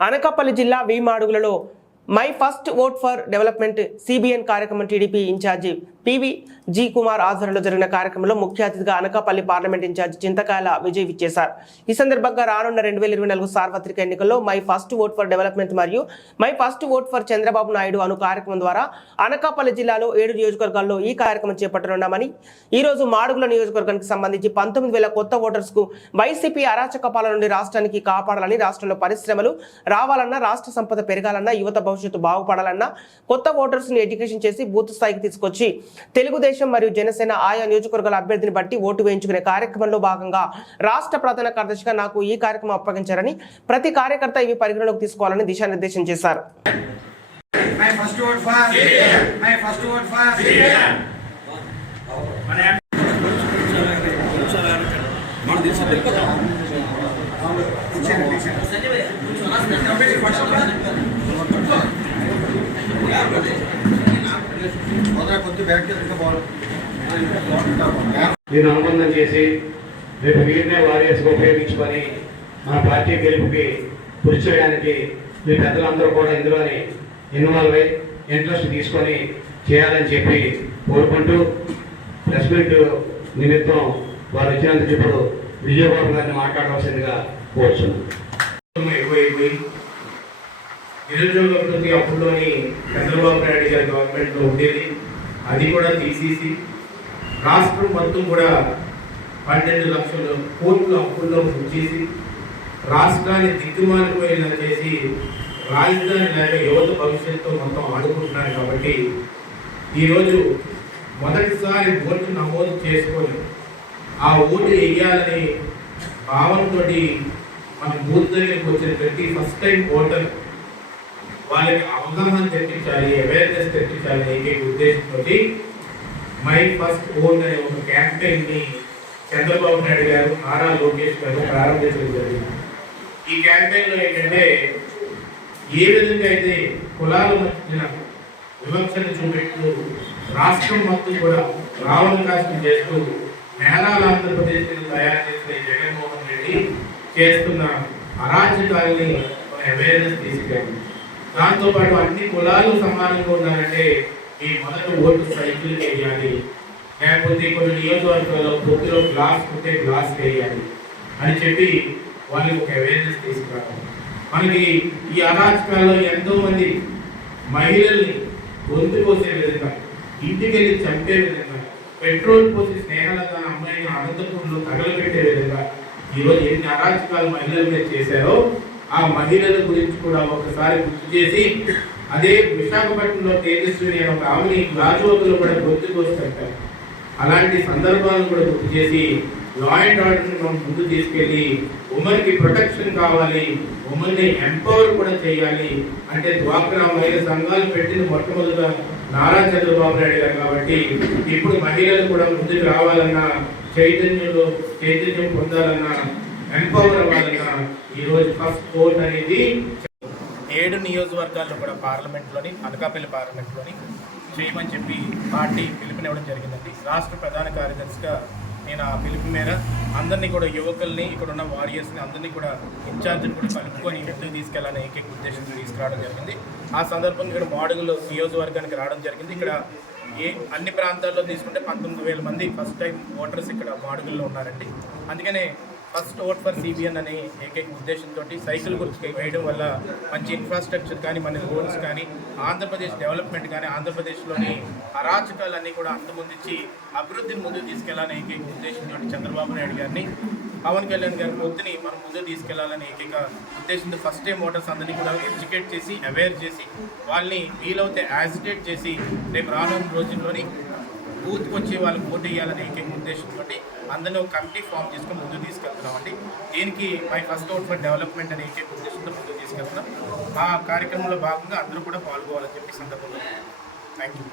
అనకాపల్లి జిల్లా వీమాడుగులలో my first vote for development CBN కార్యక్రమం TDP incharge PV G Kumar ఆధ్వర్యంలో జరిగిన కార్యక్రమంలో ముఖ్య అతిథిగా అనకాపల్లి పార్లమెంట్ ఇన్ఛార్జ్ చింతకాయల విజయ్ విచ్చేశారు. ఈ సందర్భంగా రానున్న రెండు వేల ఇరవై నాలుగు సార్వత్రిక ఎన్నికల్లో my first vote for development మరియు my first vote for Chandrababu Naidu అను కార్యక్రమం ద్వారా అనకాపల్లి జిల్లాలో ఏడు నియోజకవర్గాల్లో ఈ కార్యక్రమం చేపట్టనున్నామని ఈ రోజు మాడుగుల నియోజకవర్గానికి సంబంధించి పంతొమ్మిది వేల కొత్త ఓటర్స్కు వైసీపీ అరాచక పాలన నుండి రాష్ట్రానికి కాపాడాలని రాష్ట్రంలో పరిశ్రమలు రావాలన్నా రాష్ట్ర సంపద పెరగాలన్నా యువత భవిష్యత్తు బాగుపడాలన్నా కొత్త ఓటర్స్ను ఎడ్యుకేషన్ చేసి బూత్ స్థాయికి తీసుకొచ్చి తెలుగుదేశం మరియు జనసేన ఆయా నియోజకవర్గాల అభ్యర్థిని బట్టి ఓటు వేయించుకునే కార్యక్రమంలో భాగంగా రాష్ట్ర ప్రధాన కార్యదర్శిగా నాకు ఈ కార్యక్రమం అప్పగించారని ప్రతి కార్యకర్త ఇవి పరిగణలోకి తీసుకోవాలని దిశానిర్దేశం చేశారు My నేను అనుబంధం చేసి రేపు వీరినే వారియర్స్గా ఉపయోగించుకొని మన పార్టీ గెలుపుకి కృషి చేయడానికి మీ పెద్దలందరూ కూడా ఇందులోని ఇన్వాల్వ్ అయ్యి ఇంట్రెస్ట్ తీసుకొని చేయాలని చెప్పి కోరుకుంటూ ప్రెస్ మీట్ నిమిత్తం వారు వచ్చినందుకు ఇప్పుడు విజయబాబు గారిని మాట్లాడవలసిందిగా కోరుచున్నాను. నిరుద్యోగ వృత్తి అప్పుల్లోని చంద్రబాబు నాయుడు గారి గవర్నమెంట్లో ఉండేది. అది కూడా తీసేసి రాష్ట్రం మొత్తం కూడా పన్నెండు లక్షల కోట్లు అప్పుల్లో ఉంచేసి రాష్ట్రాన్ని దిక్కుమాలిపోయేలా చేసి రాజధాని లేక యువత భవిష్యత్తు మొత్తం ఆడుకుంటున్నారు కాబట్టి ఈరోజు మొదటిసారి ఓటు నమోదు చేసుకొని ఆ ఓటు వేయాలని భావంతో మన బూత్ దగ్గరికి వచ్చిన ప్రతి ఫస్ట్ టైం ఓటర్ వాళ్ళకి అవగాహన తెప్పించాలి అవేర్నెస్ తెప్పించాలి అనే ఉద్దేశంతో మై ఫస్ట్ ఓన్ అనే ఒక క్యాంపెయిన్ని చంద్రబాబు నాయుడు గారు ఆర్ఆర్ లోకేష్ గారు ప్రారంభించడం జరిగింది. ఈ క్యాంపెయిన్లో ఏంటంటే ఏ విధంగా అయితే కులాల మధ్యన వివక్షను చూపెట్టు రాష్ట్రం మొత్తం కూడా రావణకాశం చేస్తూ నేరాల ఆంధ్రప్రదేశ్ తయారు చేసిన జగన్మోహన్ రెడ్డి చేస్తున్న అరాచకాలని అవేర్నెస్ తీసుకెళ్ళి దాంతోపాటు అన్ని కులాలు సమానంగా ఉండాలంటే ఈ మొదటి ఓటు సైకిల్ వేయాలి. లేకపోతే కొన్ని నియోజకవర్గాల్లో పొత్తులో గ్లాస్ ఉంటే గ్లాస్ వేయాలి అని చెప్పి వాళ్ళకి ఒక అవేర్నెస్ తీసుకురావాలి మనకి ఈ అరాచకాల్లో ఎంతో మంది మహిళల్ని గొంతు పోసే విధంగా ఇంటికి వెళ్ళి చంపే విధంగా పెట్రోల్ పోసి స్నేహాలతో అమ్మాయిని అనంతపురంలో తగలబెట్టే విధంగా ఈరోజు ఎన్ని అరాచకాలు మహిళల మీద చేశారో ఆ మహిళల గురించి కూడా ఒకసారి గుర్తు చేసి అదే విశాఖపట్నంలో తేజస్విని అనే ఒక ఆమెని రాజోగులు కూడా గొంతు అలాంటి సందర్భాలను కూడా గుర్తు చేసి లా అండ్ ఆర్డర్ మనం ముందు తీసుకెళ్ళి ఉమెన్కి ప్రొటెక్షన్ కావాలి ఉమెన్ని ఎంపవర్ కూడా చేయాలి. అంటే డ్వాక్రా మహిళా సంఘాలు పెట్టిన మొట్టమొదటిగా నారా చంద్రబాబు నాయుడు గారు కాబట్టి ఇప్పుడు మహిళలు కూడా ముందుకు రావాలన్నా చైతన్యంలో చైతన్యం పొందాలన్నా ఎంపవర్ ఈ రోజు ఫస్ట్ ఓట్ అనేది ఏడు నియోజకవర్గాల్లో కూడా పార్లమెంట్లోని అనకాపల్లి పార్లమెంట్లోని చేయమని చెప్పి పార్టీ పిలుపునివ్వడం జరిగిందండి. రాష్ట్ర ప్రధాన కార్యదర్శిగా నేను ఆ పిలుపు మేర అందరినీ కూడా యువకుల్ని ఇక్కడ ఉన్న వారియర్స్ని అందరినీ కూడా ఇన్ఛార్జ్ని కూడా కలుపుకొని ఇంటికి తీసుకెళ్ళాలని ఏకైక ఉద్దేశంతో తీసుకురావడం జరిగింది. ఆ సందర్భంగా ఇక్కడ మాడుగులు నియోజకవర్గానికి రావడం జరిగింది. ఇక్కడ ఏ అన్ని ప్రాంతాల్లో తీసుకుంటే పంతొమ్మిది వేల మంది ఫస్ట్ టైం ఓటర్స్ ఇక్కడ మాడుగుల్లో ఉన్నారండి. అందుకనే ఫస్ట్ ఓట్ ఫర్ సిబిఎన్ అనే ఏకైక ఉద్దేశంతో సైకిల్ గురించి వేయడం వల్ల మంచి ఇన్ఫ్రాస్ట్రక్చర్ కానీ మన రోడ్స్ కానీ ఆంధ్రప్రదేశ్ డెవలప్మెంట్ కానీ ఆంధ్రప్రదేశ్లోని అరాచకాలన్నీ కూడా అంతమొందించి అభివృద్ధిని ముందుకు తీసుకెళ్ళాలని ఏకైక ఉద్దేశంతో చంద్రబాబు నాయుడు గారిని పవన్ కళ్యాణ్ గారి పొద్దుని మనం ముందుకు తీసుకెళ్ళాలని ఏకైక ఉద్దేశంతో ఫస్ట్ టైం ఓటర్స్ అందరినీ కూడా ఎడ్యుకేట్ చేసి అవేర్ చేసి వాళ్ళని వీలవుతే యాజిటేట్ చేసి రేపు రానున్న రోజుల్లోని బూత్కి వచ్చి వాళ్ళు పోటీ వేయాలనే ఏకైక ఉద్దేశంతో అందరినీ ఒక కమిటీ ఫామ్ చేసుకొని ముందుకు తీసుకెళ్తున్నామండి. దీనికి my first vote for development అనే ఏకైక ఉద్దేశంతో ముందుకు తీసుకెళ్తున్నాం. ఆ కార్యక్రమంలో భాగంగా అందరూ కూడా పాల్గొవాలని చెప్పి సందర్భంలో థ్యాంక్ యూ